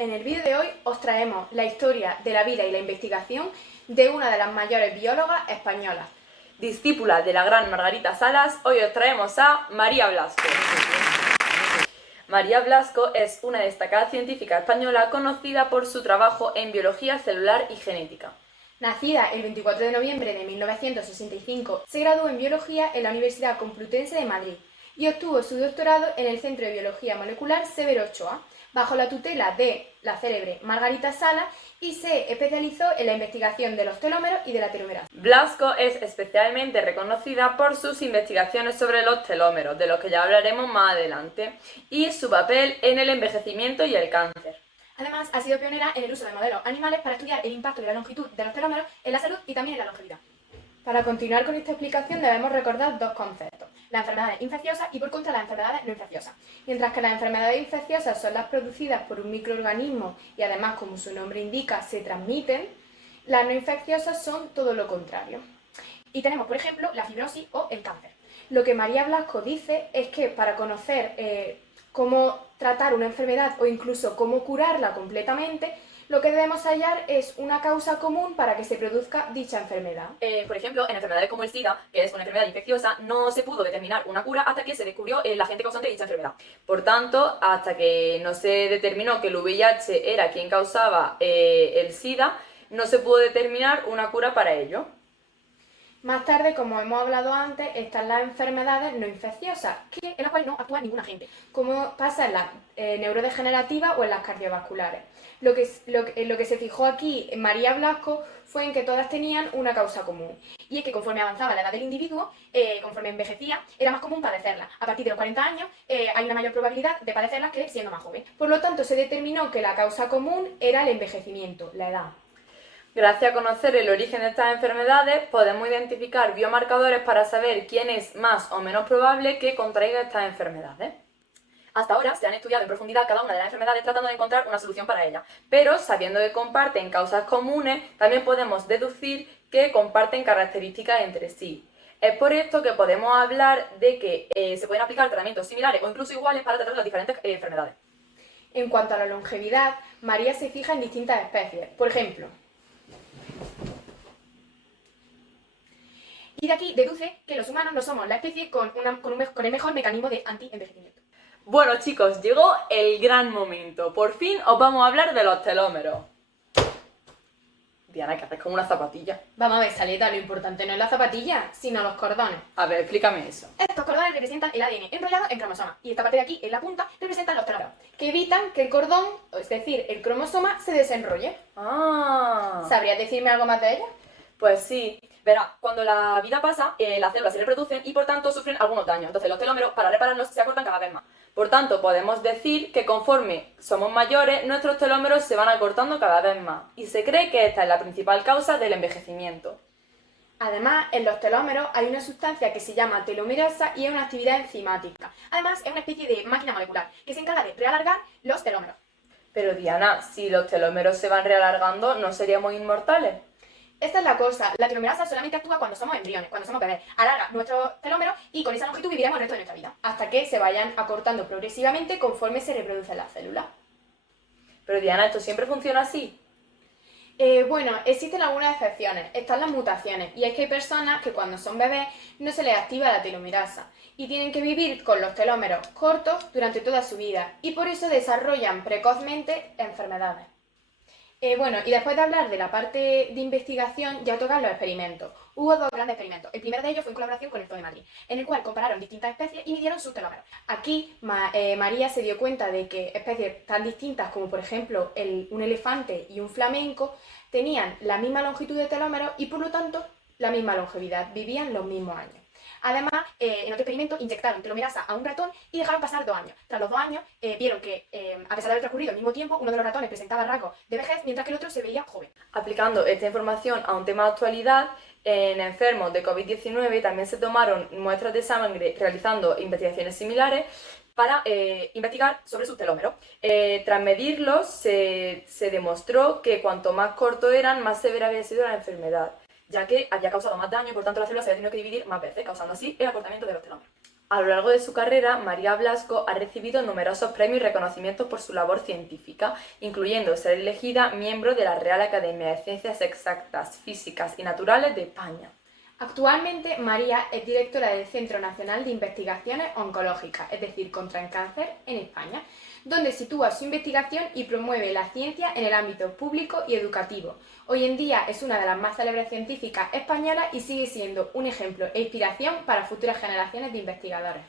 En el vídeo de hoy os traemos la historia de la vida y la investigación de una de las mayores biólogas españolas. Discípula de la gran Margarita Salas, hoy os traemos a María Blasco. María Blasco es una destacada científica española conocida por su trabajo en biología celular y genética. Nacida el 24 de noviembre de 1965, se graduó en biología en la Universidad Complutense de Madrid y obtuvo su doctorado en el Centro de Biología Molecular Severo Ochoa, bajo la tutela de la célebre Margarita Salas, y se especializó en la investigación de los telómeros y de la telomerasa. Blasco es especialmente reconocida por sus investigaciones sobre los telómeros, de los que ya hablaremos más adelante, y su papel en el envejecimiento y el cáncer. Además, ha sido pionera en el uso de modelos animales para estudiar el impacto de la longitud de los telómeros en la salud y también en la longevidad. Para continuar con esta explicación debemos recordar dos conceptos: las enfermedades infecciosas y, por contra, las enfermedades no infecciosas. Mientras que las enfermedades infecciosas son las producidas por un microorganismo y además, como su nombre indica, se transmiten, las no infecciosas son todo lo contrario. Y tenemos, por ejemplo, la fibrosis o el cáncer. Lo que María Blasco dice es que para conocer cómo tratar una enfermedad o incluso cómo curarla completamente, lo que debemos hallar es una causa común para que se produzca dicha enfermedad. Por ejemplo, en enfermedades como el SIDA, que es una enfermedad infecciosa, no se pudo determinar una cura hasta que se descubrió el agente causante de dicha enfermedad. Por tanto, hasta que no se determinó que el VIH era quien causaba el SIDA, no se pudo determinar una cura para ello. Más tarde, como hemos hablado antes, están las enfermedades no infecciosas, en las cuales no actúa ningún agente, como pasa en las neurodegenerativas o en las cardiovasculares. Lo que se fijó aquí María Blasco fue en que todas tenían una causa común, y es que conforme avanzaba la edad del individuo, conforme envejecía, era más común padecerlas. A partir de los 40 años hay una mayor probabilidad de padecerlas que siendo más joven. Por lo tanto, se determinó que la causa común era el envejecimiento, la edad. Gracias a conocer el origen de estas enfermedades, podemos identificar biomarcadores para saber quién es más o menos probable que contraiga estas enfermedades. Hasta ahora se han estudiado en profundidad cada una de las enfermedades tratando de encontrar una solución para ellas, pero sabiendo que comparten causas comunes, también podemos deducir que comparten características entre sí. Es por esto que podemos hablar de que se pueden aplicar tratamientos similares o incluso iguales para tratar las diferentes enfermedades. En cuanto a la longevidad, María se fija en distintas especies. Por ejemplo, y de aquí deduce que los humanos no somos la especie con el mejor mecanismo de anti-envejecimiento. Bueno, chicos, llegó el gran momento. Por fin os vamos a hablar de los telómeros. Diana, ¿qué haces con una zapatilla? Vamos a ver, Saleta, lo importante no es la zapatilla, sino los cordones. A ver, explícame eso. Estos cordones representan el ADN enrollado en cromosomas, y esta parte de aquí, en la punta, representan los telómeros, que evitan que el cordón, es decir, el cromosoma, se desenrolle. Ah. ¿Sabrías decirme algo más de ella? Pues sí. Verá, cuando la vida pasa, las células se reproducen y por tanto sufren algunos daños. Entonces los telómeros, para repararlos, se acortan cada vez más. Por tanto, podemos decir que conforme somos mayores, nuestros telómeros se van acortando cada vez más. Y se cree que esta es la principal causa del envejecimiento. Además, en los telómeros hay una sustancia que se llama telomerasa y es una actividad enzimática. Además, es una especie de máquina molecular que se encarga de realargar los telómeros. Pero Diana, si los telómeros se van realargando, ¿no seríamos inmortales? Esta es la cosa, la telomerasa solamente actúa cuando somos embriones, cuando somos bebés. Alarga nuestros telómeros y con esa longitud viviremos el resto de nuestra vida, hasta que se vayan acortando progresivamente conforme se reproducen las células. Pero Diana, ¿esto siempre funciona así? Bueno, existen algunas excepciones. Están las mutaciones, y es que hay personas que cuando son bebés no se les activa la telomerasa y tienen que vivir con los telómeros cortos durante toda su vida, y por eso desarrollan precozmente enfermedades. Bueno, y después de hablar de la parte de investigación, ya tocan los experimentos. Hubo dos grandes experimentos. El primero de ellos fue en colaboración con el Zoo de Madrid, en el cual compararon distintas especies y midieron sus telómeros. Aquí María se dio cuenta de que especies tan distintas como, por ejemplo, un elefante y un flamenco tenían la misma longitud de telómeros y, por lo tanto, la misma longevidad, vivían los mismos años. Además, en otro experimento inyectaron telomerasa a un ratón y dejaron pasar 2 años. Tras los 2 años, vieron que, a pesar de haber transcurrido el mismo tiempo, uno de los ratones presentaba rasgos de vejez, mientras que el otro se veía joven. Aplicando esta información a un tema de actualidad, en enfermos de COVID-19 también se tomaron muestras de sangre realizando investigaciones similares para investigar sobre sus telómeros. Tras medirlos, se demostró que cuanto más cortos eran, más severa había sido la enfermedad, ya que había causado más daño y por tanto la célula se había tenido que dividir más veces, causando así el acortamiento de los telómeros. A lo largo de su carrera, María Blasco ha recibido numerosos premios y reconocimientos por su labor científica, incluyendo ser elegida miembro de la Real Academia de Ciencias Exactas, Físicas y Naturales de España. Actualmente, María es directora del Centro Nacional de Investigaciones Oncológicas, es decir, contra el cáncer, en España, donde sitúa su investigación y promueve la ciencia en el ámbito público y educativo. Hoy en día es una de las más célebres científicas españolas y sigue siendo un ejemplo e inspiración para futuras generaciones de investigadores.